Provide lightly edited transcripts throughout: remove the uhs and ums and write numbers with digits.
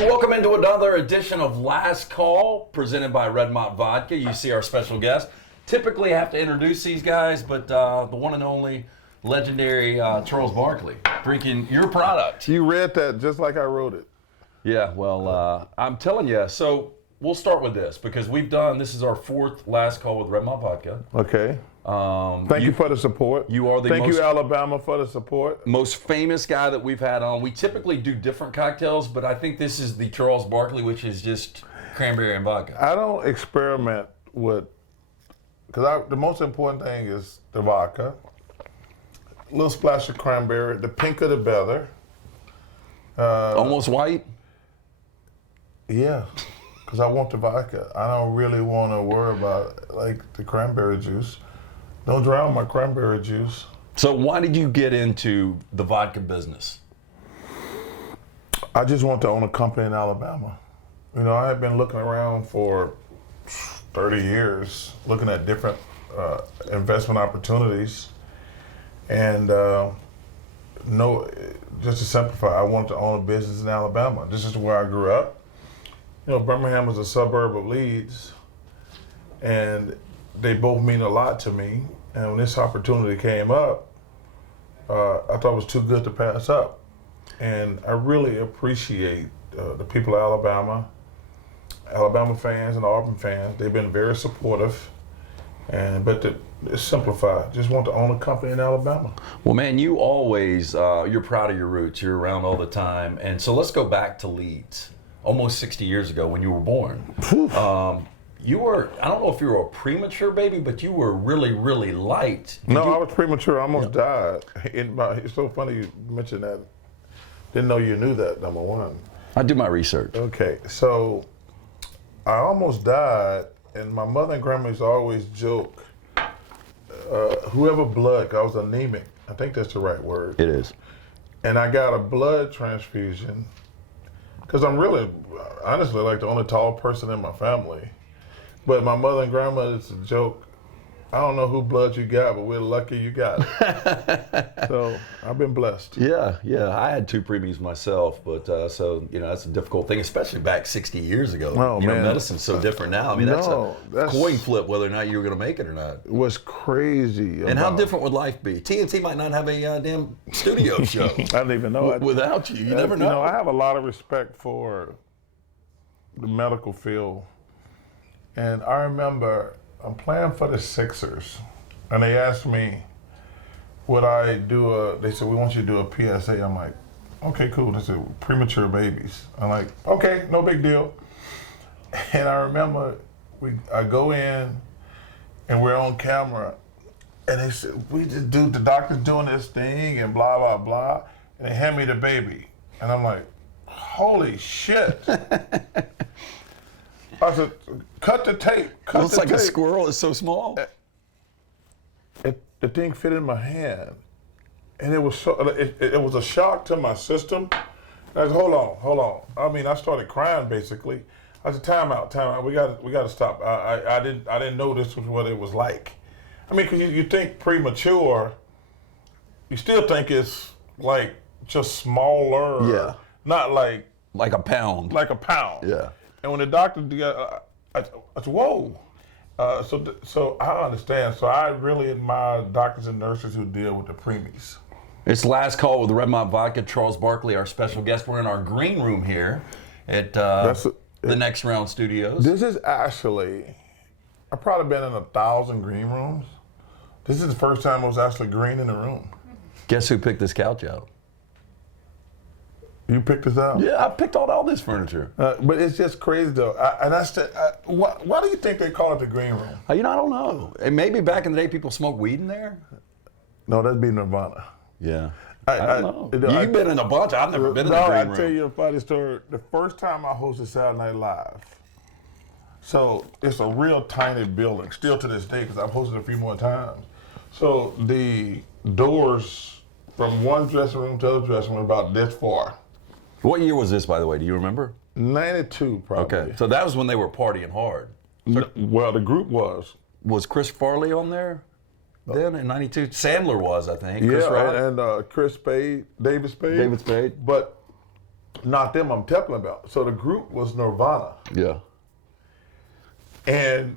Hey, welcome into another edition of Last Call, presented by Redmont Vodka. You see our special guest. Typically, I have to introduce these guys, but the one and only legendary Charles Barkley, drinking your product. You read that just like I wrote it. Yeah, well, I'm telling you. So we'll start with this because this is our fourth Last Call with Redmont Vodka. Okay. Thank you for the support. You are the Thank you, Alabama, for the support. most famous guy that we've had on. We typically do different cocktails, but I think this is the Charles Barkley, which is just cranberry and vodka. I don't experiment with, because the most important thing is the vodka. A little splash of cranberry. The pinker the better. Almost white? Yeah, because I want the vodka. I don't really want to worry about like the cranberry juice. Don't drown my cranberry juice. So why did you get into the vodka business? I just want to own a company in Alabama. You know, I have been looking around for 30 years, looking at different investment opportunities. And just to simplify, I wanted to own a business in Alabama. This is where I grew up. You know, Birmingham is a suburb of Leeds, and they both mean a lot to me. And when this opportunity came up, I thought it was too good to pass up. And I really appreciate the people of Alabama fans and Auburn fans. They've been very supportive. But to simplify, just want to own a company in Alabama. Well, man, you always, you're proud of your roots. You're around all the time. And so let's go back to Leeds, almost 60 years ago when you were born. You were, I don't know if you were a premature baby, but you were really, really light. I was premature. I almost died. It's so funny you mentioned that. Didn't know you knew that, number one. I do my research. Okay, so I almost died, and my mother and grandma used to always joke, whoever blood, 'cause I was anemic. I think that's the right word. It is. And I got a blood transfusion, because I'm really, honestly, like the only tall person in my family. But my mother and grandma, it's a joke. I don't know who blood you got, but we're lucky you got it. So I've been blessed. Yeah. I had two preemies myself, but so, you know, that's a difficult thing, especially back 60 years ago. Oh, you know, man. medicine's so different now. I mean, that's a coin flip whether or not you were going to make it or not. It was crazy. And how different would life be? TNT might not have a damn studio show. I didn't even know. Without you. You never know. You know, I have a lot of respect for the medical field. And I remember I'm playing for the Sixers, and they asked me, would I do they said, we want you to do a PSA. I'm like, okay, cool. They said, premature babies. I'm like, okay, no big deal. And I remember I go in, and we're on camera, and they said, the doctor's doing this thing, and blah, blah, blah, and they hand me the baby. And I'm like, holy shit. I said, cut the tape. Looks like a squirrel. It's so small. The thing fit in my hand, and it was it was a shock to my system. I said, hold on. I mean, I started crying basically. I said, time out. We got to stop. I didn't know this was what it was like. I mean, because you think premature, you still think it's like just smaller. Yeah. Not like a pound. Like a pound. Yeah. And when the doctor did, I said, whoa. So I understand. So I really admire doctors and nurses who deal with the preemies. It's Last Call with the Redmont Vodka. Charles Barkley, our special guest. We're in our green room here at the Next Round Studios. This is actually, I've probably been in 1,000 green rooms. This is the first time it was actually green in the room. Guess who picked this couch out? You picked this out? Yeah, I picked all this furniture. But it's just crazy though. Why do you think they call it the green room? You know, I don't know. And maybe back in the day people smoked weed in there? No, that'd be Nirvana. Yeah. I don't know. You've been in a bunch. I've never been in the green room. I'll tell you a funny story. The first time I hosted Saturday Night Live, so it's a real tiny building, still to this day, because I've hosted a few more times. So the doors from one dressing room to the other dressing room about this far. What year was this, by the way? Do you remember? 92, probably. Okay, so that was when they were partying hard. Well, the group was. Was Chris Farley on there then in 92? Sandler was, I think. Yeah, Chris Rock. and Chris Spade, David Spade. David Spade. But Not them I'm talking about. So the group was Nirvana. Yeah. And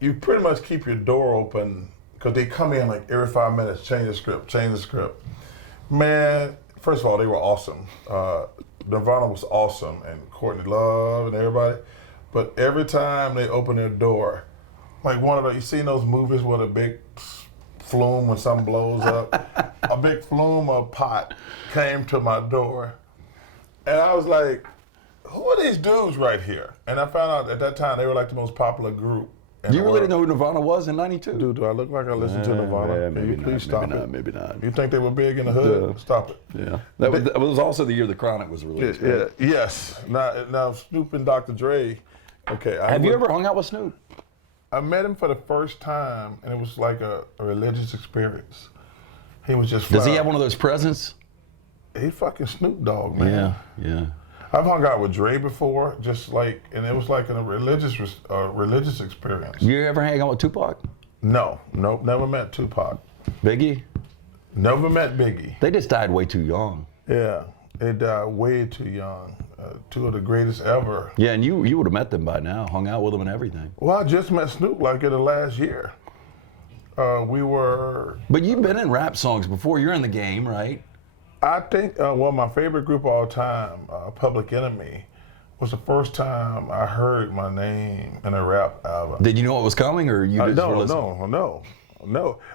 you pretty much keep your door open because they come in like every 5 minutes, change the script. Man, first of all, they were awesome. Nirvana was awesome, and Courtney Love and everybody. But every time they open their door, like one of the, you seen those movies with a big flume when something blows up? A big flume of pot came to my door. And I was like, who are these dudes right here? And I found out at that time they were like the most popular group. Do you really know who Nirvana was in '92? Dude, do I look like I listen to Nirvana? Maybe Can you please stop it? Maybe not. You think they were big in the hood? Yeah. Stop it. Yeah. That was also the year The Chronic was released. Yeah, Right? yes. Now Snoop and Dr. Dre. Okay. Have you ever hung out with Snoop? I met him for the first time, and it was like a religious experience. He was just. Does he have one of those presents? He fucking Snoop Dogg, man. Yeah. I've hung out with Dre before, just like, and it was like a religious experience. You ever hang out with Tupac? No, nope, never met Tupac. Biggie? Never met Biggie. They just died way too young. Yeah, they died way too young. Two of the greatest ever. Yeah, and you would have met them by now, hung out with them and everything. Well, I just met Snoop like in the last year. We were. But you've been in rap songs before. You're in the game, right? I think, my favorite group of all time, Public Enemy, was the first time I heard my name in a rap album. Did you know what was coming, or you just were listening? No.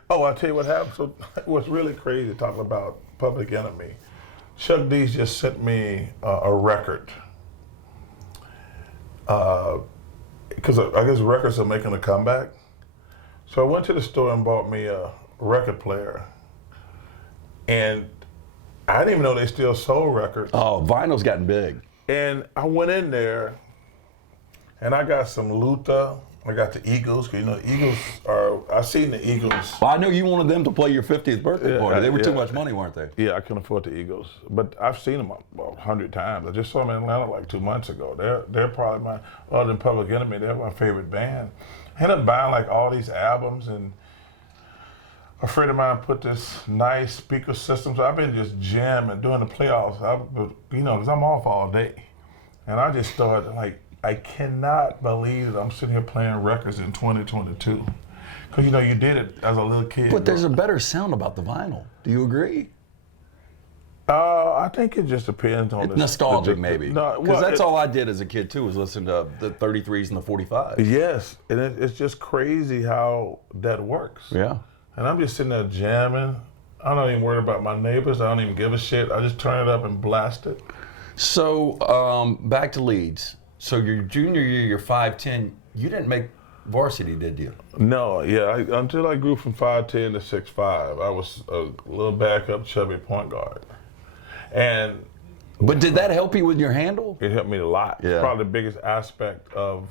Oh, I'll tell you what happened. So it was really crazy talking about Public Enemy. Chuck D's just sent me a record. Because I guess records are making a comeback. So I went to the store and bought me a record player. And I didn't even know they still sold records. Oh, vinyl's gotten big. And I went in there, and I got some Luther. I got the Eagles, because the Eagles I've seen the Eagles. Well, I know you wanted them to play your 50th birthday party. They were too yeah. much money, weren't they? Yeah, I couldn't afford the Eagles. But I've seen them 100 times. I just saw them in Atlanta like 2 months ago. They're probably other than Public Enemy, they're my favorite band. I ended up buying like all these albums, and a friend of mine put this nice speaker system. So I've been just jamming during the playoffs, because I'm off all day. And I just started like, I cannot believe that I'm sitting here playing records in 2022. Because, you did it as a little kid. But there's a better sound about the vinyl. Do you agree? I think it just depends on It's nostalgic, maybe. No, because that's all I did as a kid, too, was listen to the 33s and the 45s. Yes, and it's just crazy how that works. Yeah. And I'm just sitting there jamming. I'm not even worried about my neighbors. I don't even give a shit. I just turn it up and blast it. So, back to Leeds. So your junior year, you're 5'10". You didn't make varsity, did you? No, yeah. Until I grew from 5'10" to 6'5", I was a little backup chubby point guard. But did that help you with your handle? It helped me a lot. Yeah. It's probably the biggest aspect of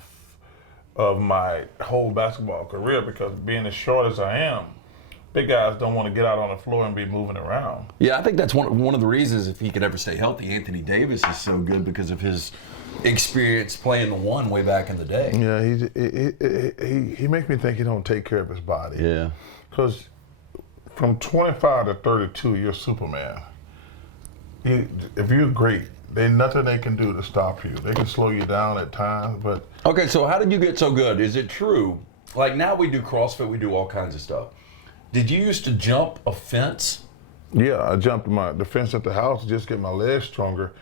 my whole basketball career, because being as short as I am, big guys don't want to get out on the floor and be moving around. Yeah, I think that's one of the reasons, if he could ever stay healthy, Anthony Davis is so good, because of his experience playing the one way back in the day. Yeah, he makes me think he don't take care of his body. Yeah. Because from 25 to 32, you're Superman. If you're great, there's nothing they can do to stop you. They can slow you down at times, but... Okay, so how did you get so good? Is it true? Like now we do CrossFit, we do all kinds of stuff. Did you used to jump a fence? Yeah, I jumped the fence at the house to just get my legs stronger.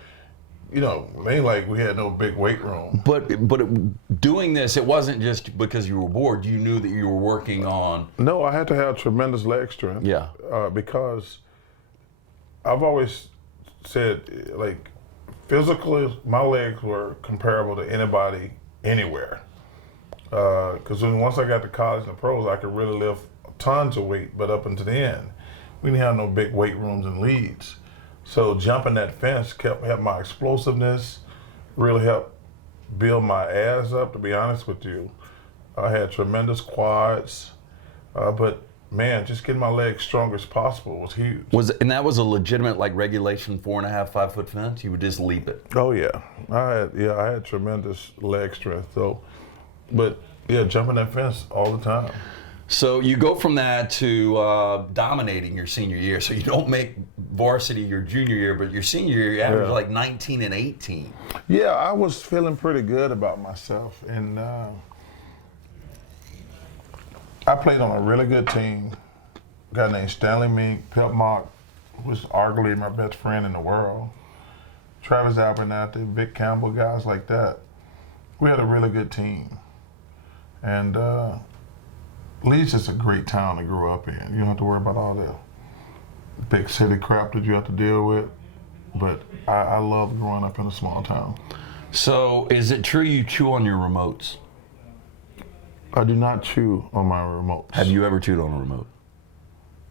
Mainly like we had no big weight room. But doing this, it wasn't just because you were bored. You knew that you were working on... No, I had to have tremendous leg strength. Yeah. Because I've always said, like, physically, my legs were comparable to anybody anywhere. Because once I got to college and the pros, I could really lift tons of weight, but up until the end, we didn't have no big weight rooms in Leeds. So jumping that fence helped my explosiveness, really helped build my ass up, to be honest with you. I had tremendous quads, but man, just getting my legs strong as possible was huge. And that was a legitimate, like, regulation 4.5, 5 foot fence? You would just leap it? Oh yeah, I had tremendous leg strength. So, but yeah, jumping that fence all the time. So you go from that to dominating your senior year. So you don't make varsity your junior year, but your senior year, you average like 19 and 18. Yeah, I was feeling pretty good about myself. And I played on a really good team. A guy named Stanley Mink, Pip Mock, who was arguably my best friend in the world. Travis Abernathy, Vic Campbell, guys like that. We had a really good team. And Lee's just a great town to grow up in. You don't have to worry about all the big city crap that you have to deal with. But I love growing up in a small town. So is it true you chew on your remotes? I do not chew on my remotes. Have you ever chewed on a remote?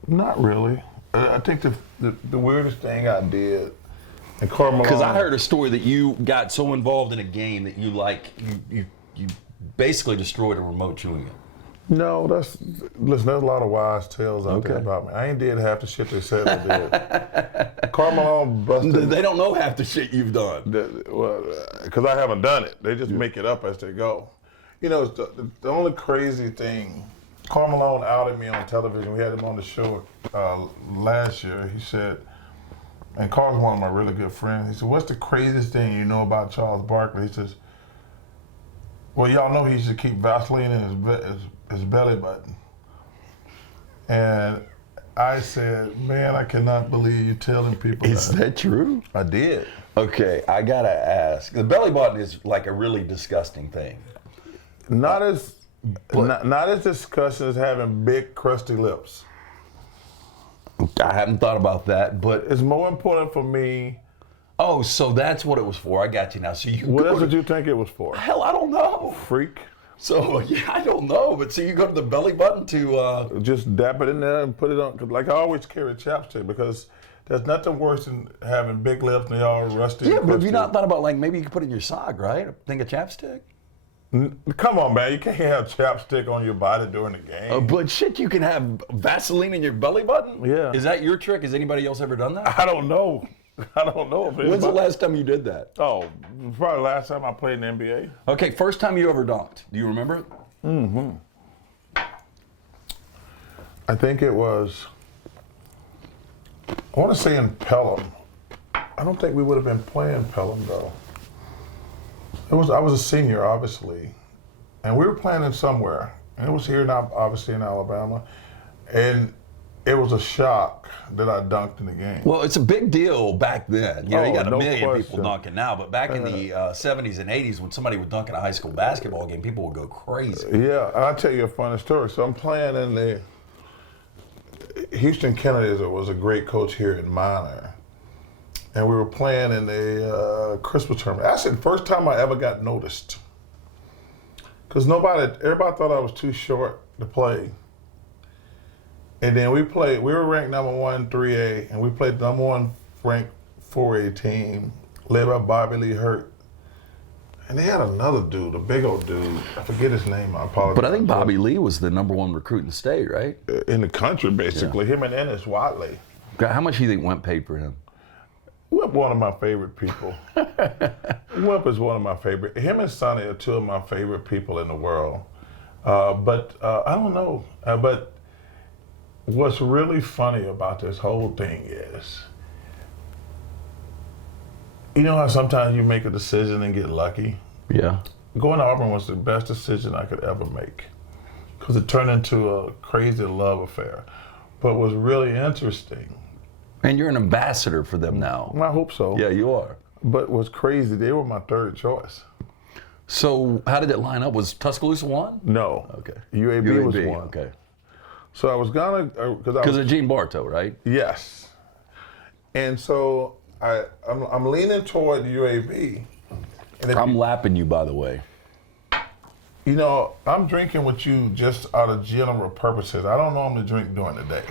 Not really. I think the weirdest thing I did, and Karl Malone. Because I heard a story that you got so involved in a game that you basically destroyed a remote chewing it. No, listen, there's a lot of wise tales out there about me. I ain't did half the shit they said I did. Karl Malone busted. They don't know half the shit you've done. Because I haven't done it. They just make it up as they go. You know, the only crazy thing, Karl Malone outed me on television. We had him on the show last year. He said, and Karl's one of my really good friends, he said, what's the craziest thing you know about Charles Barkley? He says, well, y'all know he should keep Vaseline in his belly button. And I said, man, I cannot believe you telling people that. Is that true? I did. Okay, I gotta ask. The belly button is like a really disgusting thing. Not as disgusting as having big, crusty lips. I haven't thought about that, but It's more important for me. oh, so that's what it was for. I got you now. So you What go else to- did you think it was for? Hell, I don't know. Freak. So yeah, I don't know. But so you go to the belly button to Just dap it in there and put it on. 'Cause like I always carry chapstick because there's nothing worse than having big lips and they all rusty. yeah. and But have you crusty. not thought about like maybe you could put it in your sock, right? A thing of chapstick. Come on, man. You can't have chapstick on your body during the game. But shit, you can have Vaseline in your belly button. Yeah. Is that your trick? Has anybody else ever done that? I don't know. I don't know. If When's the anybody- last time you did that? Oh, probably last time I played in the NBA. Okay, first time you ever dunked. Do you remember it? I think it was, I want to say in Pelham. I don't think we would have been playing Pelham though. I was a senior, obviously, and we were playing in somewhere, and it was here now, obviously in Alabama, and it was a shock that I dunked in the game. Well, it's a big deal back then. You know, you Oh, got a no million people question. dunking now, but back in the 70s and 80s, when somebody would dunk in a high school basketball game, people would go crazy. Yeah, I'll tell you a funny story. So I'm playing in the Houston Kennedy was a great coach here in Minor. And we were playing in the Christmas tournament. Actually, the first time I ever got noticed. Because everybody thought I was too short to play. And then we were ranked number 1 3A, and we played the number 1 ranked 4A team, led by Bobby Lee Hurt. And they had another dude, a big old dude. I forget his name, I apologize. But I think Bobby Lee was the number 1 recruit in the state, right? In the country, basically. Him and Ennis Watley. How much do you think Wimp paid for him? Wimp, one of my favorite people. Wimp is one of my favorite. Him and Sonny are two of my favorite people in the world. But I don't know. But what's really funny about this whole thing is, you know how sometimes you make a decision and get lucky? Yeah. Going to Auburn was the best decision I could ever make because it turned into a crazy love affair. But what's really interesting, And you're an ambassador for them now. I hope so. Yeah, you are. But what's crazy, they were my third choice. So how did it line up? Was Tuscaloosa 1? No. Okay. UAB was one. Okay. So I was gonna, Because of Gene Bartow, right? yes. And so I'm leaning toward UAB. And if I'm lapping you, by the way. you know, I'm drinking with you just out of general purposes. I don't normally drink during the day.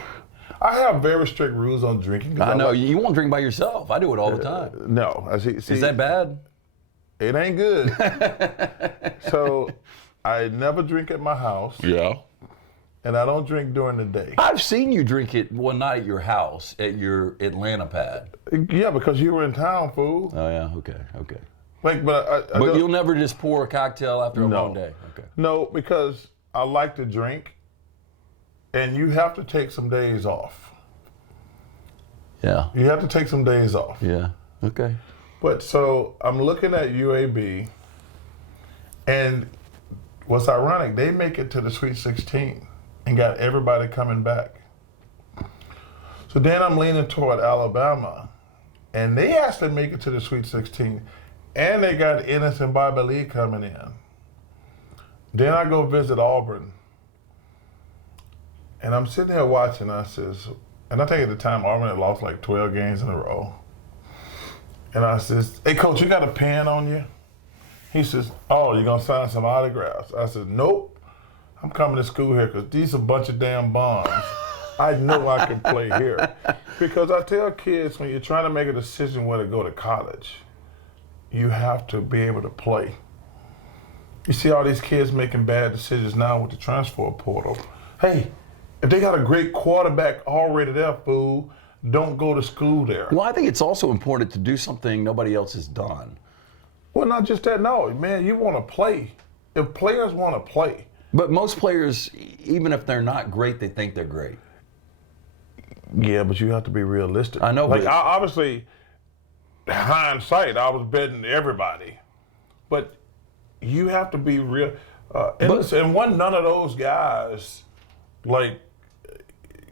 I have very strict rules on drinking. 'Cause I know. like- You won't drink by yourself. I do it all the time. No. I see. Is that bad? It ain't good. So I never drink at my house, Yeah. and I don't drink during the day. I've seen you drink it one night at your house at your Atlanta pad. Yeah, because you were in town, fool. Oh, yeah. Okay. Like, but I But don't- you'll never just pour a cocktail after a long day. Okay. No, because I like to drink, and you have to take some days off. Yeah. You have to take some days off. Yeah. Okay. But so I'm looking at UAB, and what's ironic, they make it to the Sweet 16 and got everybody coming back. So then I'm leaning toward Alabama, and they actually make it to the Sweet 16, and they got Ennis and Bobby Lee coming in. Then I go visit Auburn, and I'm sitting there watching. I says, and I think at the time Auburn had lost like 12 games in a row. And I says, hey, coach, you got a pen on you? He says, oh, you gonna sign some autographs? I said, nope, I'm coming to school here because these are a bunch of damn bums. I know I can play here. Because I tell kids, when you're trying to make a decision where to go to college, you have to be able to play. You see all these kids making bad decisions now with the transfer portal. Hey, if they got a great quarterback already there, fool, don't go to school there. Well, I think it's also important to do something nobody else has done. Well, not just that. No, man, you want to play. If players want to play. But most players, even if they're not great, they think they're great. Yeah, but you have to be realistic. I know. Like, obviously, hindsight, I was betting everybody. But you have to be real. And none of those guys, like,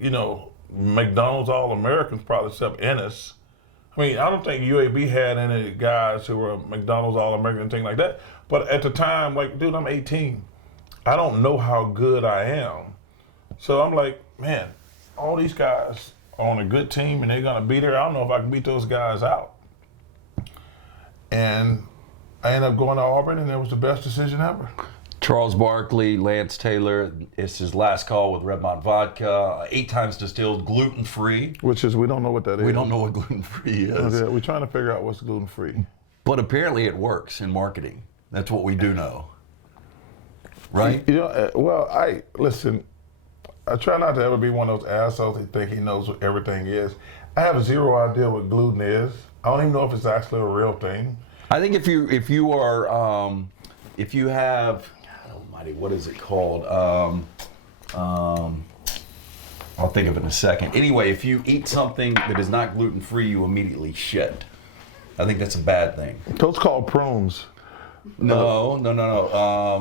you know, McDonald's All-Americans, probably except Ennis. I mean, I don't think UAB had any guys who were McDonald's All-American and things like that. But at the time, like, dude, I'm 18. I don't know how good I am. So I'm like, man, all these guys are on a good team and they're going to be there. I don't know if I can beat those guys out. And I ended up going to Auburn, and it was the best decision ever. Charles Barkley, Lance Taylor, it's his last call with Redmont Vodka, 8 times distilled, gluten-free. Which is, we don't know what that is. We don't know what gluten-free is. Okay, we're trying to figure out what's gluten-free. But apparently it works in marketing. That's what we do know. Right? You know, listen, I try not to ever be one of those assholes that think he knows what everything is. I have zero idea what gluten is. I don't even know if it's actually a real thing. I think if you have, God almighty, what is it called? I'll think of it in a second. Anyway, if you eat something that is not gluten-free, you immediately shit. I think that's a bad thing. Those called prunes. No.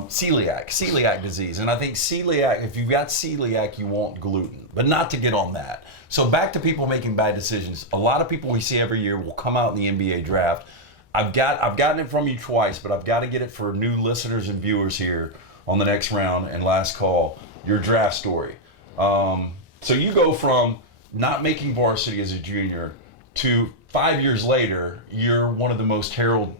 Celiac disease. And I think celiac, if you've got celiac, you want gluten, but not to get on that. So back to people making bad decisions. A lot of people we see every year will come out in the NBA draft. I've gotten it from you twice, but I've got to get it for new listeners and viewers here on the next round and last call, your draft story. So you go from not making varsity as a junior to 5 years later, you're one of the most heralded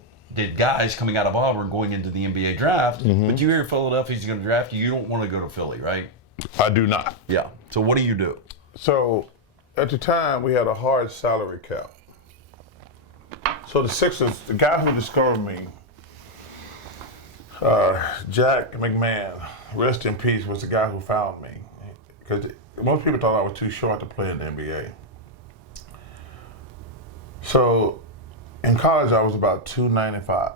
guys coming out of Auburn going into the NBA draft. Mm-hmm. But you hear Philadelphia's going to draft you. You don't want to go to Philly, right? I do not. Yeah. So what do you do? So at the time, we had a hard salary cap. So the Sixers, the guy who discovered me, Jack McMahon, rest in peace, was the guy who found me. Because most people thought I was too short to play in the NBA. So in college, I was about 295.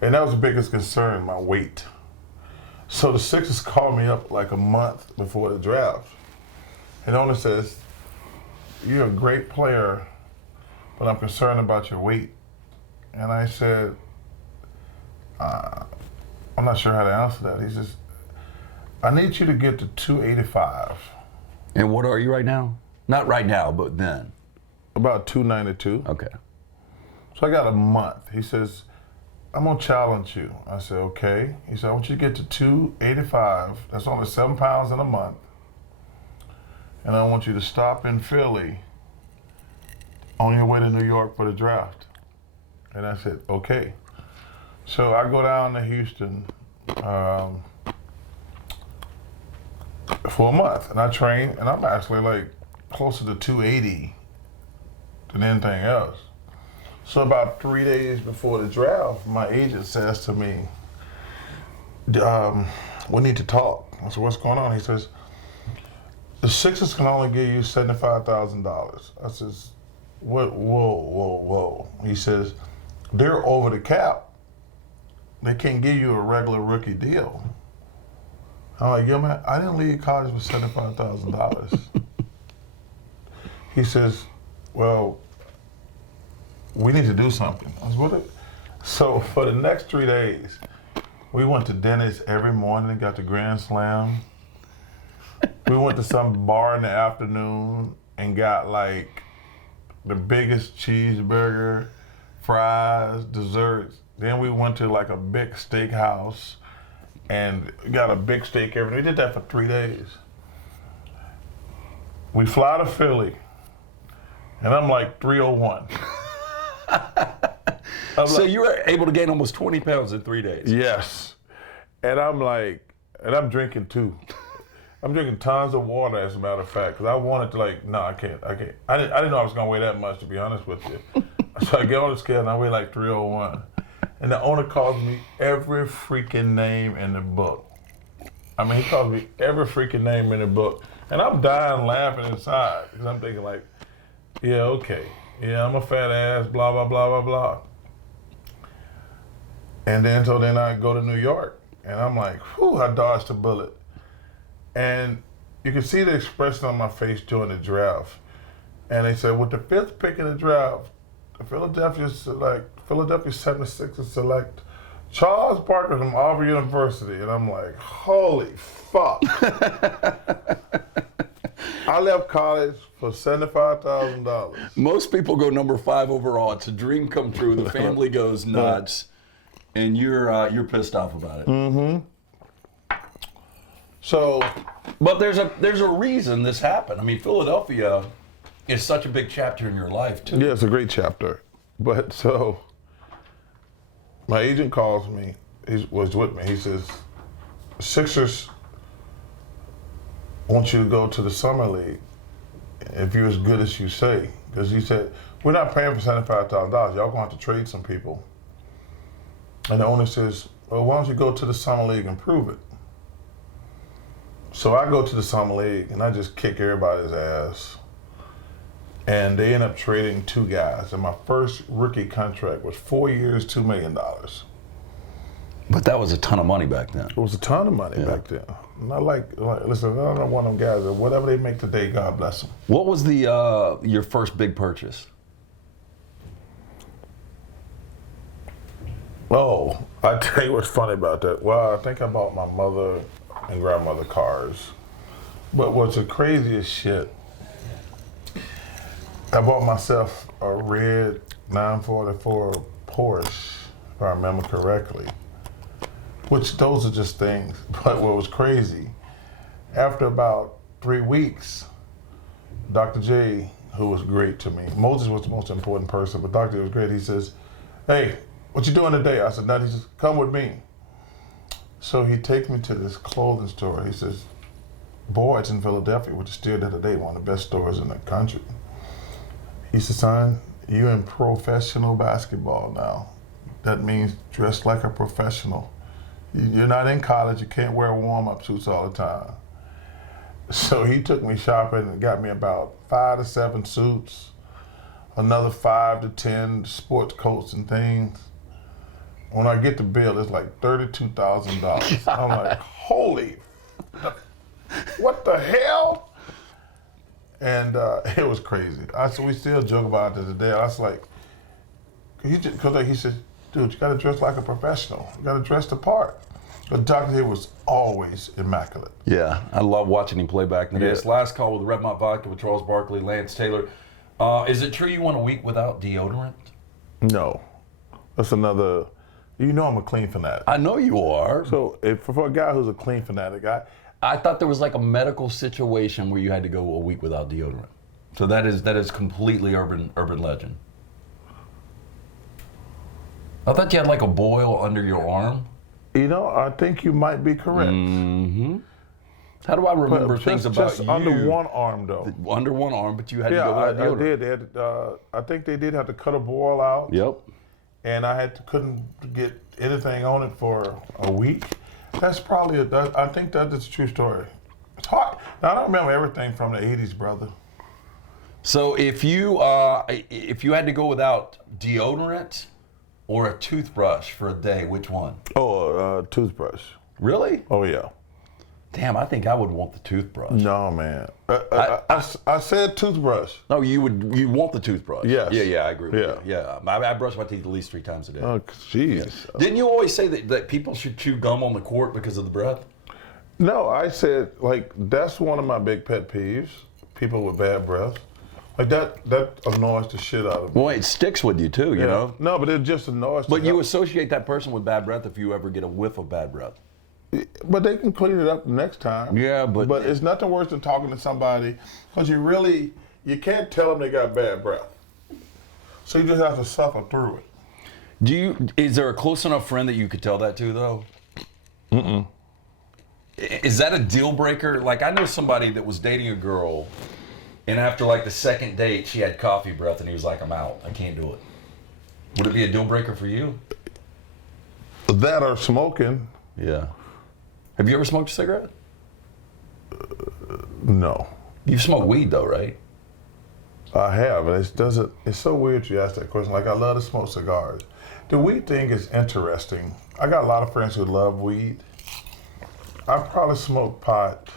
And that was the biggest concern, my weight. So the Sixers called me up like a month before the draft. And the owner says, you're a great player, but I'm concerned about your weight. And I said, I'm not sure how to answer that. He says, I need you to get to 285. And what are you right now? Not right now, but then. About 292. Okay. So I got a month. He says, I'm gonna challenge you. I said, okay. He said, I want you to get to 285. That's only 7 pounds in a month. And I want you to stop in Philly on your way to New York for the draft. And I said, okay. So I go down to Houston for a month, and I train, and I'm actually like closer to 280 than anything else. So about 3 days before the draft, my agent says to me, we need to talk. I said, what's going on? He says, the Sixers can only give you $75,000. I says, what? Whoa. He says, they're over the cap. They can't give you a regular rookie deal. I'm like, yo, man, I didn't leave college with $75,000. He says, well, we need to do something. I said, what? So for the next 3 days, we went to Denny's every morning, got the Grand Slam. We went to some bar in the afternoon and got like the biggest cheeseburger, fries, desserts. Then we went to like a big steakhouse and got a big steak every day. We did that for 3 days. We fly to Philly, and I'm like 301. So you were able to gain almost 20 pounds in 3 days. Yes. And I'm like, and I'm drinking too. I'm drinking tons of water, as a matter of fact, because I wanted to I can't. I didn't know I was going to weigh that much, to be honest with you. So I get on the scale and I weigh like 301. And the owner calls me every freaking name in the book. I mean, he calls me every freaking name in the book. And I'm dying laughing inside, because I'm thinking like, yeah, okay. Yeah, I'm a fat ass, blah, blah, blah, blah, blah. And then I go to New York, and I'm like, whew, I dodged a bullet. And you can see the expression on my face during the draft. And they said, with the 5th pick in the draft, the Philadelphia 76ers select Charles Barkley from Auburn University. And I'm like, holy fuck. I left college for $75,000. Most people go number 5 overall. It's a dream come true. The family goes nuts, and you're pissed off about it. Mm-hmm. So, but there's a reason this happened. I mean, Philadelphia is such a big chapter in your life too. Yeah, it's a great chapter. But so, my agent calls me. He was with me. He says, Sixers want you to go to the summer league if you're as good as you say. Because he said, we're not paying for $75,000. Y'all gonna have to trade some people. And the owner says, well, why don't you go to the summer league and prove it? So I go to the summer league and I just kick everybody's ass. And they end up trading 2 guys. And my first rookie contract was 4 years, $2 million. But that was a ton of money back then. It was a ton of money back then. And I listen, I'm not one of them guys that whatever they make today, God bless them. What was the your first big purchase? Oh, I tell you what's funny about that. Well, I think I bought my mother and grandmother cars. But what's the craziest shit, I bought myself a red 944 Porsche, if I remember correctly. Which those are just things. But what was crazy, after about 3 weeks, Dr. J, who was great to me, Moses was the most important person, but Dr. J was great. He says, hey, what you doing today? I said, nothing. He says, come with me. So he takes me to this clothing store. He says, Boyd's in Philadelphia, which is still there today, one of the best stores in the country. He said, son, you're in professional basketball now. That means dress like a professional. You're not in college, you can't wear warm-up suits all the time. So he took me shopping and got me about 5 to 7 suits, another 5 to 10 sports coats and things. When I get the bill, it's like $32,000. I'm like, holy, what the hell? And it was crazy. So we still joke about it today. I was like, because he said, dude, you gotta dress like a professional. You gotta dress the part. But Dr. Hill was always immaculate. Yeah, I love watching him play back in the day. Yeah. It's Last Call with Redmont Vodka with Charles Barkley, Lance Taylor. Is it true you went a week without deodorant? No, that's another. You know I'm a clean fanatic. I know you are. So for a guy who's a clean fanatic, I thought there was like a medical situation where you had to go a week without deodorant. So that is completely urban legend. I thought you had like a boil under your arm. you know, I think you might be correct. Mm-hmm. How do I remember things about just you? under one arm, though. Under one arm, but you had to Yeah, go without I deodorant. did. They had, I think they did have to cut a boil out. Yep. And I couldn't get anything on it for a week. That's probably, I think that is a true story. It's hard. Now, I don't remember everything from the 80s, brother. So if you had to go without deodorant or a toothbrush for a day, which one? Oh, toothbrush. Really? Oh, yeah. Damn, I think I would want the toothbrush. No, man. I said toothbrush. No, you want the toothbrush. Yes. Yeah, I agree with Yeah. you. Yeah, I brush my teeth at least 3 times a day. Oh, jeez. Didn't you always say that people should chew gum on the court because of the breath? No, I said, like, that's one of my big pet peeves, people with bad breath. Like, that annoys the shit out of me. Well, it sticks with you too, you know? No, but it just annoys But the you hell- associate that person with bad breath if you ever get a whiff of bad breath. But they can clean it up the next time. Yeah, but it's nothing worse than talking to somebody, because you can't tell them they got bad breath. So you just have to suffer through it. Is there a close enough friend that you could tell that to, though? Mm-mm. Is that a deal breaker? Like, I know somebody that was dating a girl, and after like the second date, she had coffee breath, and he was like, I'm out. I can't do it. Would it be a deal breaker for you? That or smoking. Yeah. Have you ever smoked a cigarette? No. You've smoked weed, though, right? I have, and it's so weird you ask that question. Like, I love to smoke cigars. The weed thing is interesting. I got a lot of friends who love weed. I've probably smoked pot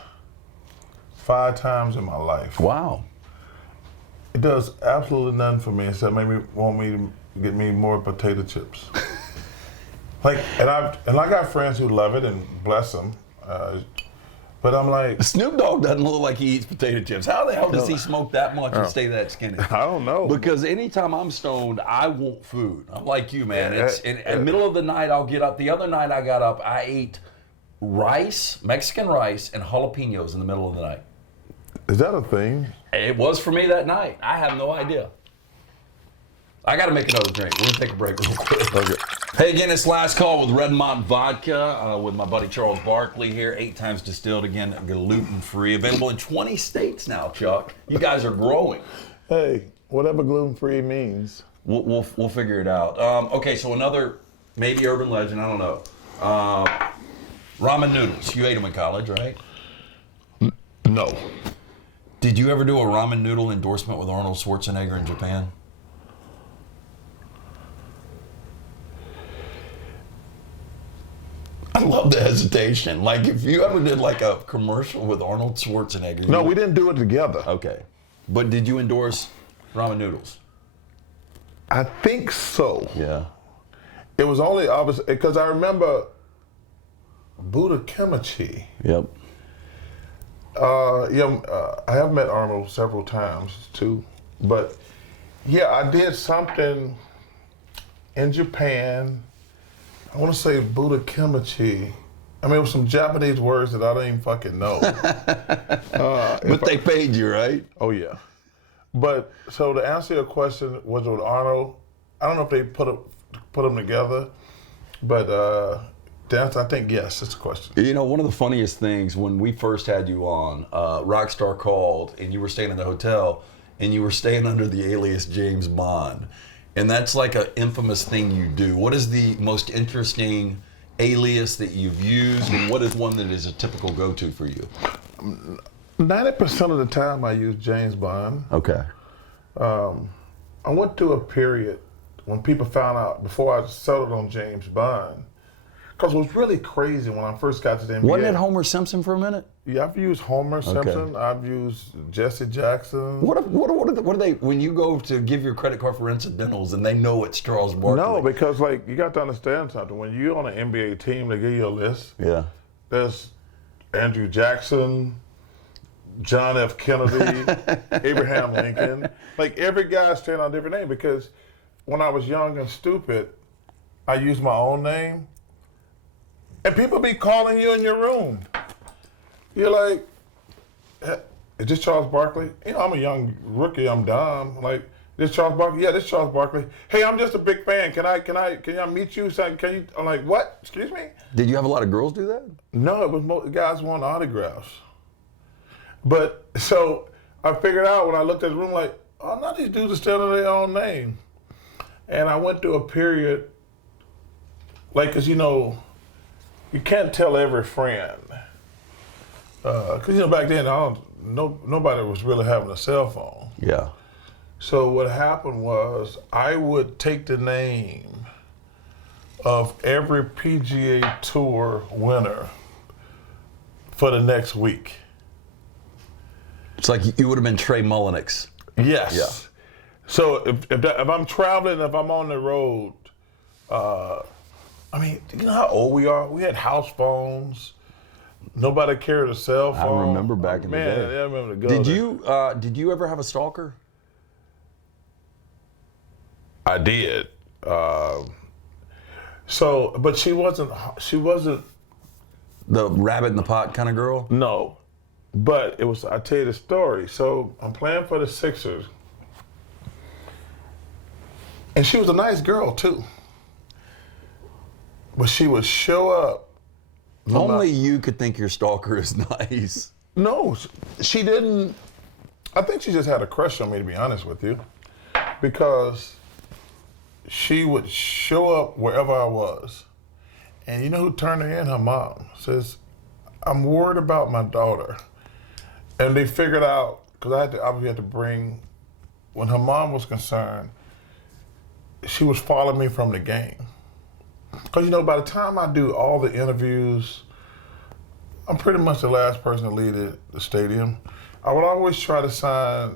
5 times in my life. Wow. It does absolutely nothing for me except maybe want me to get me more potato chips. Like, and I got friends who love it, and bless them. But I'm like, Snoop Dogg doesn't look like he eats potato chips. How the hell does he smoke that much and stay that skinny? I don't know. Because anytime I'm stoned, I want food. I'm like you, man. It's in the middle of the night, I'll get up. The other night I got up, I ate rice, Mexican rice, and jalapenos in the middle of the night. Is that a thing? It was for me that night. I have no idea. I got to make another drink. We're going to take a break real quick. Okay. Hey, again, it's Last Call with Redmont Vodka with my buddy Charles Barkley here. 8 times distilled, again, gluten-free. Available in 20 states now, Chuck. You guys are growing. Hey, whatever gluten-free means. We'll figure it out. Okay, so another maybe urban legend, I don't know. Ramen noodles. You ate them in college, right? No. Did you ever do a ramen noodle endorsement with Arnold Schwarzenegger in Japan? I love the hesitation. Like, if you ever did like a commercial with Arnold Schwarzenegger. No, we didn't do it together. Okay. But did you endorse ramen noodles? I think so. Yeah. It was only obvious because I remember Buddha kimchi. Yep. I have met Arnold several times too, but yeah, I did something in Japan. I want to say Buddha kimchi. I mean, it was some Japanese words that I don't even fucking know. But they paid you, right? Oh yeah. But so to answer your question, was it with Arnold? I don't know if they put them together, but I think yes, it's a question. You know, one of the funniest things when we first had you on, Rockstar called and you were staying in the hotel and you were staying under the alias James Bond. And that's like an infamous thing you do. What is the most interesting alias that you've used, and what is one that is a typical go-to for you? 90% of the time I use James Bond. Okay. I went through a period when people found out before I settled on James Bond. Because it was really crazy when I first got to the NBA. Wasn't it Homer Simpson for a minute? Yeah, I've used Homer Simpson. Okay. I've used Jesse Jackson. What are they, when you go to give your credit card for incidentals and they know it's Charles Barkley? No, because like you got to understand something. When you're on an NBA team, they give you a list. Yeah. There's Andrew Jackson, John F. Kennedy, Abraham Lincoln. Like every guy's standing on a different name because when I was young and stupid, I used my own name. And people be calling you in your room. You're like, is this Charles Barkley? You know, I'm a young rookie, I'm dumb. Like, this Charles Barkley? Yeah, this Charles Barkley. Hey, I'm just a big fan. Can I meet you? Can you? I'm like, what? Excuse me? Did you have a lot of girls do that? No, it was guys wanting autographs. But, so, I figured out when I looked at the room, like, oh, none of these dudes are still in their own name. And I went through a period, like, because, you know, you can't tell every friend. Because, you know, back then, nobody was really having a cell phone. Yeah. So what happened was I would take the name of every PGA Tour winner for the next week. It's like you would have been Trey Mullenix. Yes. Yeah. So if I'm traveling, if I'm on the road, I mean, you know how old we are? We had house phones. Nobody carried a cell phone. I remember back in the day. Man, I remember the go. Did you ever have a stalker? I did. But she wasn't. The rabbit in the pot kind of girl? No, but it was. I tell you the story. So I'm playing for the Sixers, and she was a nice girl too. But she would show up. Only you could think your stalker is nice. No, she didn't. I think she just had a crush on me, to be honest with you, because she would show up wherever I was. And you know who turned her in? Her mom. Says, I'm worried about my daughter. And they figured out, because I obviously had to bring, when her mom was concerned, she was following me from the game. Because, you know, by the time I do all the interviews, I'm pretty much the last person to leave the stadium. I would always try to sign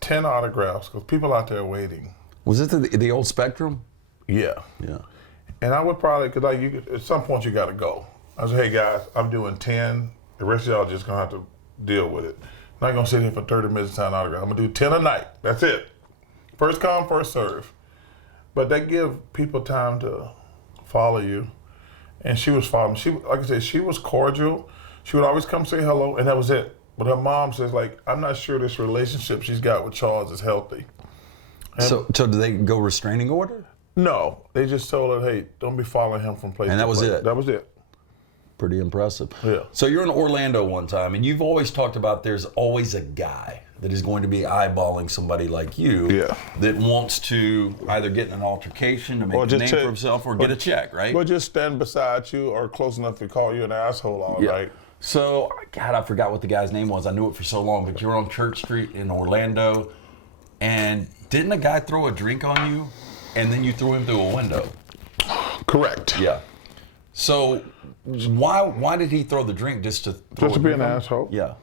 10 autographs because people out there waiting. Was it the old Spectrum? Yeah. Yeah. And I would probably, because at some point you got to go. I said, hey guys, I'm doing 10. The rest of y'all just going to have to deal with it. I'm not going to sit here for 30 minutes and sign autographs. I'm going to do 10 a night. That's it. First come, first serve. But that give people time to follow you. And she was following. She, like I said, she was cordial. She would always come say hello, and that was it. But her mom says, like, I'm not sure this relationship she's got with Charles is healthy. And So did they go restraining order? no, they just told her, hey, don't be following him from place And to that was place. it? That was it. Pretty impressive. Yeah. So you're in Orlando one time, and you've always talked about there's always a guy that is going to be eyeballing somebody like you Yeah. that wants to either get in an altercation to make a name for himself or get a check, right? Or just stand beside you or close enough to call you an asshole all night. So, God, I forgot what the guy's name was. I knew it for so long, but you were on Church Street in Orlando, and didn't a guy throw a drink on you, and then you threw him through a window? Correct. Yeah. So, why did he throw the drink just to throw Just to a be drink an on you? asshole. Yeah.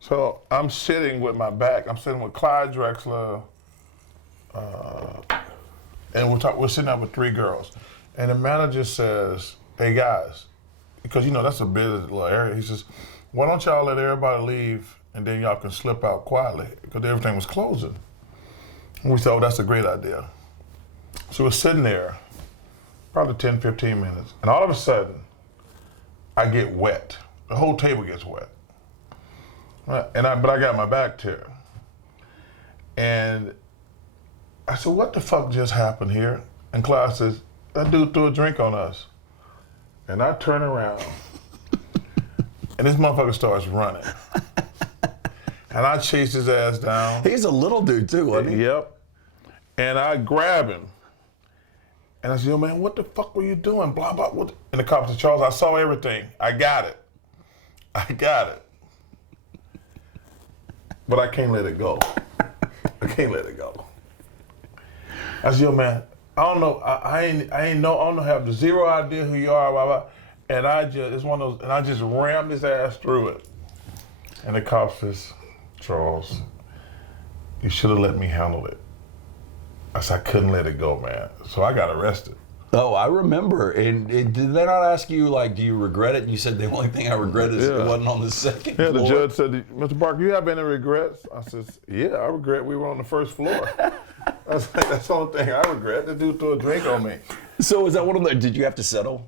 So I'm sitting with my back. I'm sitting with Clyde Drexler, and we're sitting up with 3 girls. And the manager says, hey guys, because you know that's a busy little area. He says, why don't y'all let everybody leave and then y'all can slip out quietly because everything was closing. And we said, oh, that's a great idea. So we're sitting there, probably 10, 15 minutes, and all of a sudden, I get wet. The whole table gets wet. But I got my back to her. And I said, what the fuck just happened here? And Clyde says, that dude threw a drink on us. And I turn around, and this motherfucker starts running. And I chase his ass down. He's a little dude too, wasn't he? Yep. And I grab him. And I said, yo, man, what the fuck were you doing? Blah, blah, what? And the cop said, Charles, I saw everything. I got it. But I can't let it go. I can't let it go. I said, yo, man, I don't know. I don't have zero idea who you are, blah, blah. And it's one of those, and I just rammed his ass through it. And the cop says, Charles, you should have let me handle it. I said, I couldn't let it go, man. So I got arrested. Oh, I remember. And did they not ask you, like, do you regret it? And you said the only thing I regret is it wasn't on the second floor. Yeah, the judge said, Mr. Barker, you have any regrets? I said, yeah, I regret we were on the first floor. I was like, that's the only thing I regret. The dude threw a drink on me. So is that one of the, did you have to settle?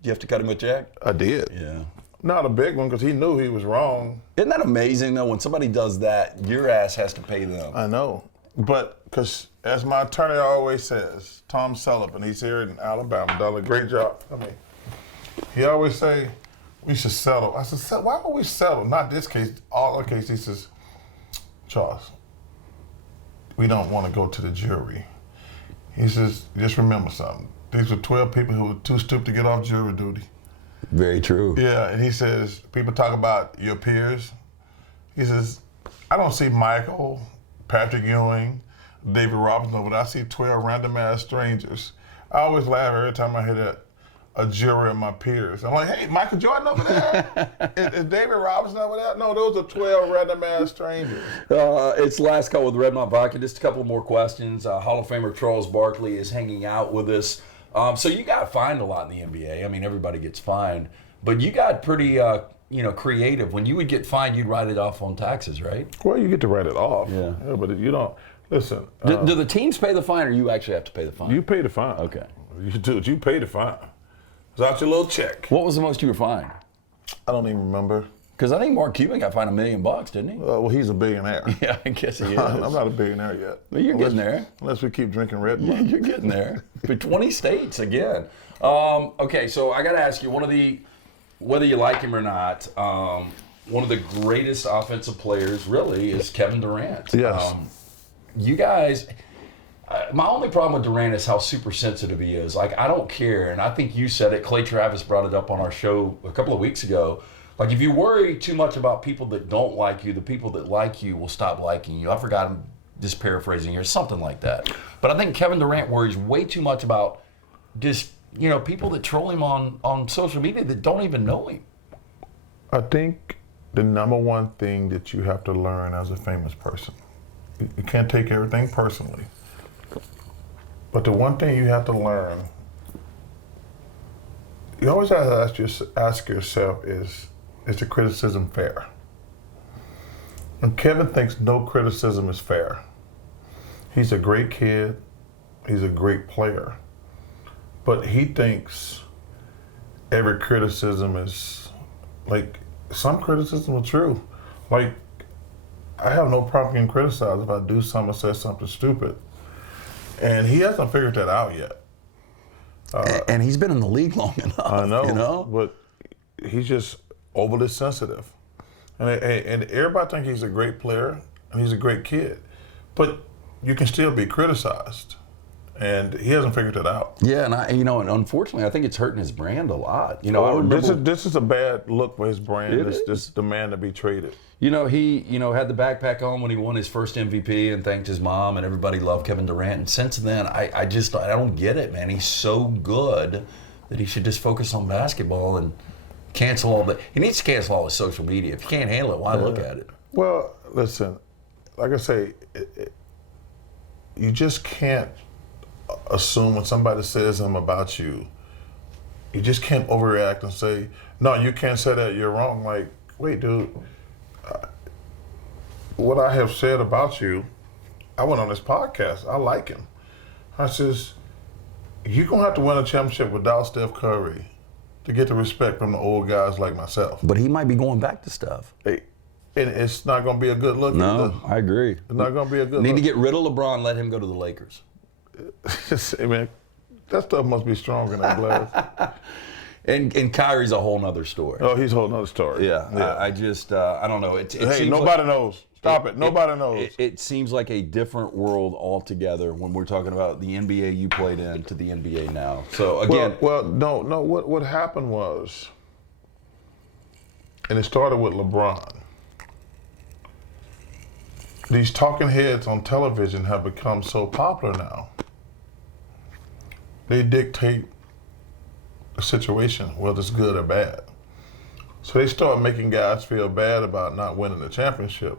Did you have to cut him a check? I did. Yeah. Not a big one, because he knew he was wrong. Isn't that amazing, though? When somebody does that, your ass has to pay them. I know. But, because as my attorney always says, Tom Sullivan, he's here in Alabama, done a great job. I mean, he always say, we should settle. I said, why would we settle? Not this case, all other cases. He says, Charles, we don't want to go to the jury. He says, just remember something. These were 12 people who were too stupid to get off jury duty. Very true. Yeah, and he says, people talk about your peers. He says, I don't see Michael, Patrick Ewing, David Robinson, but I see 12 random ass strangers. I always laugh every time I hear that. a jury of my peers. I'm like, hey, Michael Jordan over there? is David Robinson over there? No, those are 12 random ass strangers. It's last call with Redmont Vodka. Just a couple more questions. Hall of Famer Charles Barkley is hanging out with us. So you got fined a lot in the NBA. I mean, everybody gets fined, but you got pretty, creative. When you would get fined, you'd write it off on taxes, right? Well, you get to write it off. Yeah. But you don't. Listen. Do the teams pay the fine, or you actually have to pay the fine? You pay the fine. Okay. You do it. You pay the fine. It's out your little check. What was the most you were fined? I don't even remember. Because I think Mark Cuban got fined $1 million, didn't he? Well, he's a billionaire. Yeah, I guess he is. I'm not a billionaire yet. Well, you're getting there. Unless we keep drinking Redmont. Yeah, you're getting there. For 20 states again. Okay, so I got to ask you, whether you like him or not, one of the greatest offensive players really is Kevin Durant. Yes. You guys, my only problem with Durant is how super sensitive he is. Like, I don't care, and I think you said it. Clay Travis brought it up on our show a couple of weeks ago. Like, if you worry too much about people that don't like you, the people that like you will stop liking you. I forgot, I'm just paraphrasing here, something like that. But I think Kevin Durant worries way too much about just, people that troll him on social media that don't even know him. I think the number one thing that you have to learn as a famous person, you can't take everything personally. But the one thing you have to learn, you always have to ask yourself, is the criticism fair? And Kevin thinks no criticism is fair. He's a great kid. He's a great player. But he thinks every criticism is, like, some criticism are true. Like, I have no problem getting criticized if I do something or say something stupid. And he hasn't figured that out yet. And he's been in the league long enough. I know, but he's just overly sensitive. And everybody thinks he's a great player and he's a great kid. But you can still be criticized. And he hasn't figured it out. Yeah, and unfortunately, I think it's hurting his brand a lot. I remember, remember, this is a bad look for his brand. This demand to be traded. He had the backpack on when he won his first MVP and thanked his mom, and everybody loved Kevin Durant. And since then, I don't get it, man. He's so good that he should just focus on basketball and cancel all the. He needs to cancel all his social media. If you can't handle it, why look at it? Well, listen, like I say, you just can't assume when somebody says something about you, you just can't overreact and say, no, you can't say that, you're wrong. Like, wait, dude, what I have said about you, I went on this podcast, I like him. I says, you're going to have to win a championship without Steph Curry to get the respect from the old guys like myself. But he might be going back to Steph. Hey, and it's not going to be a good look either. I agree. It's not going to be a good look. Need to get rid of LeBron, let him go to the Lakers. Hey, man, that stuff must be strong in that glass. And Kyrie's a whole nother story. Oh, he's a whole nother story. Yeah. I don't know. Hey, nobody knows. Stop it. Nobody knows. It seems like a different world altogether when we're talking about the NBA you played in to the NBA now. So again, no. What happened was, and it started with LeBron. These talking heads on television have become so popular now. They dictate the situation, whether it's good or bad. So they start making guys feel bad about not winning the championship.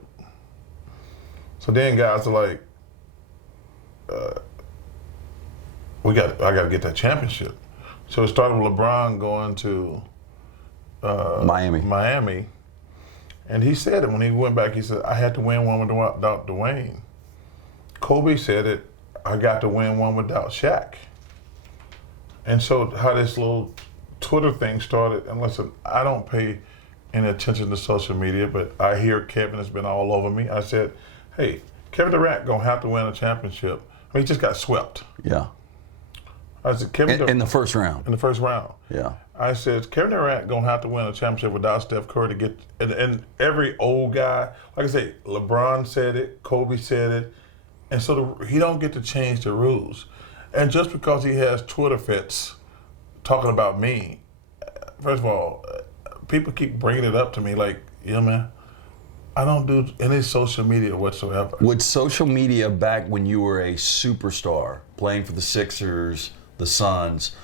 So then guys are like, I got to get that championship. So it started with LeBron going to Miami. And he said it when he went back. He said, I had to win one without Dwayne. Kobe said it, I got to win one without Shaq. And so how this little Twitter thing started, and listen, I don't pay any attention to social media, but I hear Kevin has been all over me. I said, hey, Kevin Durant gonna have to win a championship. I mean, he just got swept. Yeah. I said, Kevin Durant, in the first round. In the first round. Yeah. I said, Kevin Durant gonna have to win a championship without Steph Curry to get, and every old guy, like I say, LeBron said it, Kobe said it, and so he don't get to change the rules. And just because he has Twitter fits talking about me, first of all, people keep bringing it up to me like, yeah, man, I don't do any social media whatsoever. With social media back when you were a superstar, playing for the Sixers, the Suns,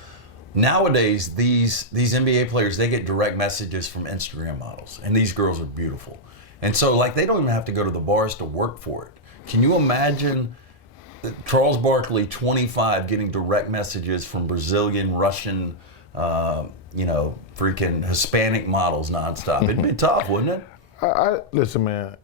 Nowadays, these NBA players, they get direct messages from Instagram models, and these girls are beautiful. And so, like, they don't even have to go to the bars to work for it. Can you imagine Charles Barkley, 25, getting direct messages from Brazilian, Russian, freaking Hispanic models nonstop? It'd be tough, wouldn't it? Listen, man,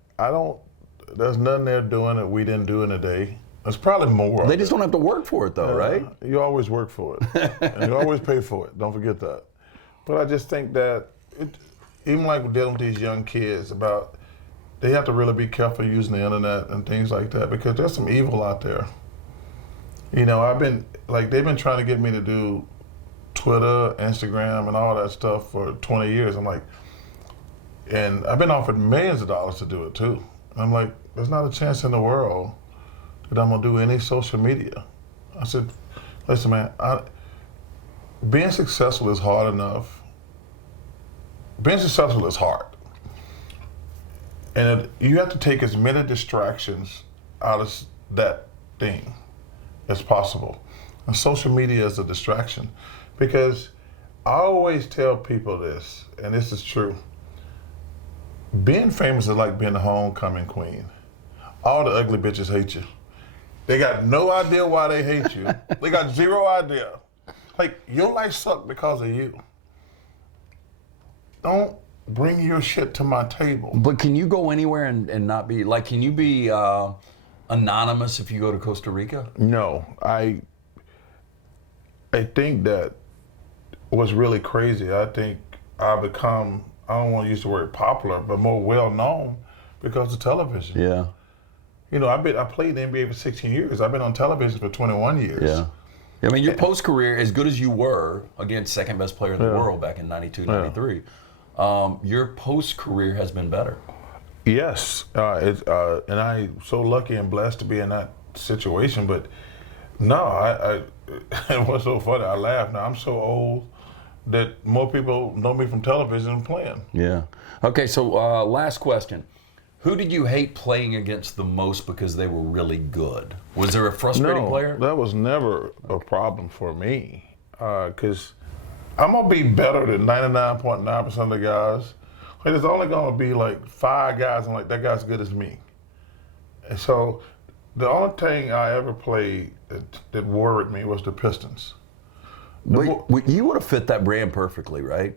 there's nothing they're doing that we didn't do in a day. There's probably more. They just don't have to work for it, though, right? You always work for it. And you always pay for it. Don't forget that. But I just think that, even like we're dealing with these young kids they have to really be careful using the internet and things like that, because there's some evil out there. They've been trying to get me to do Twitter, Instagram, and all that stuff for 20 years. And I've been offered millions of dollars to do it too. I'm like, there's not a chance in the world that I'm gonna do any social media. I said, listen, man, being successful is hard enough. Being successful is hard. And you have to take as many distractions out of that thing as possible. And social media is a distraction, because I always tell people this, and this is true. Being famous is like being the homecoming queen. All the ugly bitches hate you. They got no idea why they hate you. They got zero idea. Like, your life sucked because of you. Don't bring your shit to my table. But can you go anywhere and not be, like, can you be anonymous if you go to Costa Rica? No, I think that what's really crazy, I think I become, I don't want to use the word popular, but more well-known because of television. Yeah. I played in the NBA for 16 years. I've been on television for 21 years. Yeah. I mean, your post-career, as good as you were, again, second best player in the world back in 92, 93, your post-career has been better. Yes, and I'm so lucky and blessed to be in that situation. But no, it was so funny. I laugh now. I'm so old that more people know me from television than playing. Yeah. Okay, so last question. Who did you hate playing against the most because they were really good? Was there a frustrating player? That was never a problem for me, because I'm going to be better than 99.9% of the guys. Like, there's only going to be like 5 guys, and like, that guy's good as me. And so the only thing I ever played that worried me was the Pistons. But you would have fit that brand perfectly, right?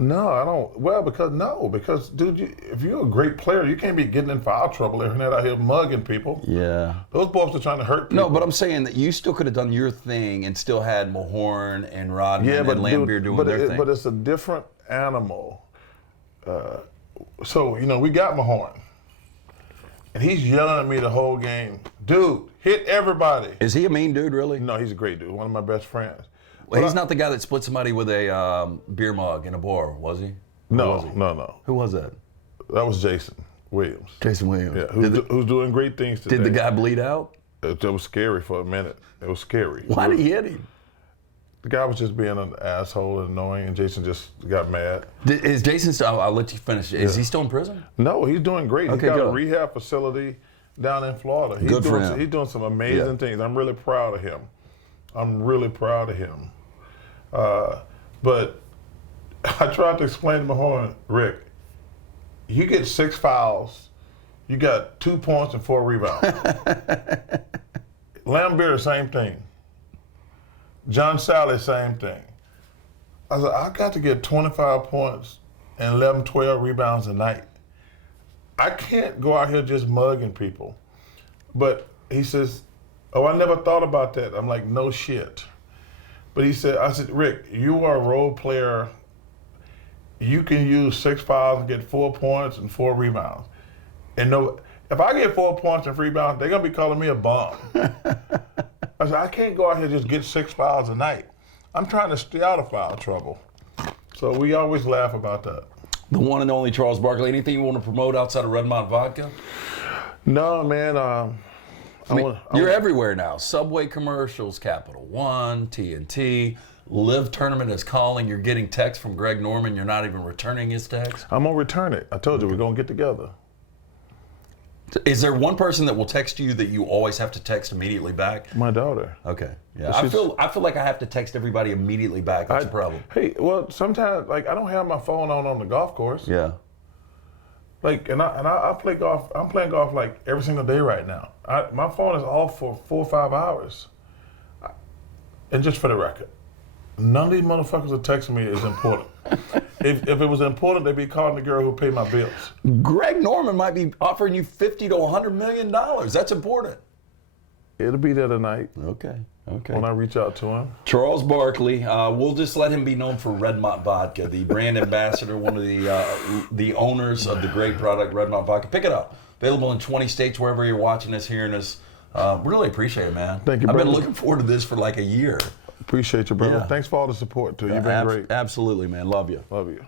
No, I don't. Well, because dude, if you're a great player, you can't be getting in foul trouble every night out here mugging people. Yeah. Those boys are trying to hurt people. No, but I'm saying that you still could have done your thing and still had Mahorn and Rodman and Lambeer doing their thing. But it's a different animal. So, we got Mahorn. And he's yelling at me the whole game. Dude, hit everybody. Is he a mean dude, really? No, he's a great dude. One of my best friends. Well, he's not the guy that split somebody with a beer mug in a bar, was he? No. Who was that? That was Jason Williams. Jason Williams. Yeah, who's doing great things today. Did the guy bleed out? It was scary for a minute. It was scary. Why did he hit him? The guy was just being an asshole and annoying, and Jason just got mad. Is Jason still, I'll let you finish. Is he still in prison? No, he's doing great. Okay, he's got good. a rehab facility down in Florida. Good for him. He's doing some amazing things. I'm really proud of him. But I tried to explain to Mahorn, Rick, you get 6 fouls, you got 2 points and 4 rebounds. Lambeer, same thing. John Sally, same thing. I said, I got to get 25 points and 11, 12 rebounds a night. I can't go out here just mugging people. But he says, oh, I never thought about that. I'm like, no shit. But I said, Rick, you are a role player. You can use 6 fouls and get 4 points and 4 rebounds. And if I get 4 points and 3 rebounds, they're gonna be calling me a bum. I said, I can't go out here and just get 6 fouls a night. I'm trying to stay out of foul trouble. So we always laugh about that. The one and only Charles Barkley. Anything you want to promote outside of Redmont Vodka? No, man. You're everywhere now. Subway commercials, Capital One, TNT, LIV tournament is calling. You're getting texts from Greg Norman. You're not even returning his text. I'm gonna return it. I told you we're gonna get together. Is there one person that will text you that you always have to text immediately back? My daughter. Okay. Yeah. I feel like I have to text everybody immediately back. That's a problem. Hey, well, sometimes like I don't have my phone on the golf course. Yeah. Like I play golf. I'm playing golf like every single day right now. My phone is off for 4 or 5 hours. And just for the record, none of these motherfuckers are texting me is important. If it was important, they'd be calling the girl who paid my bills. Greg Norman might be offering you $50 to $100 million. That's important. It'll be there tonight. Okay. When I reach out to him. Charles Barkley, we'll just let him be known for Redmont Vodka, the brand ambassador, one of the owners of the great product Redmont Vodka. Pick it up. Available in 20 states, wherever you're watching us, hearing us. Really appreciate it, man. Thank you, brother. I've been looking forward to this for like a year. Appreciate you, brother. Yeah. Thanks for all the support, too. You've been great. Absolutely, man. Love you. Love you.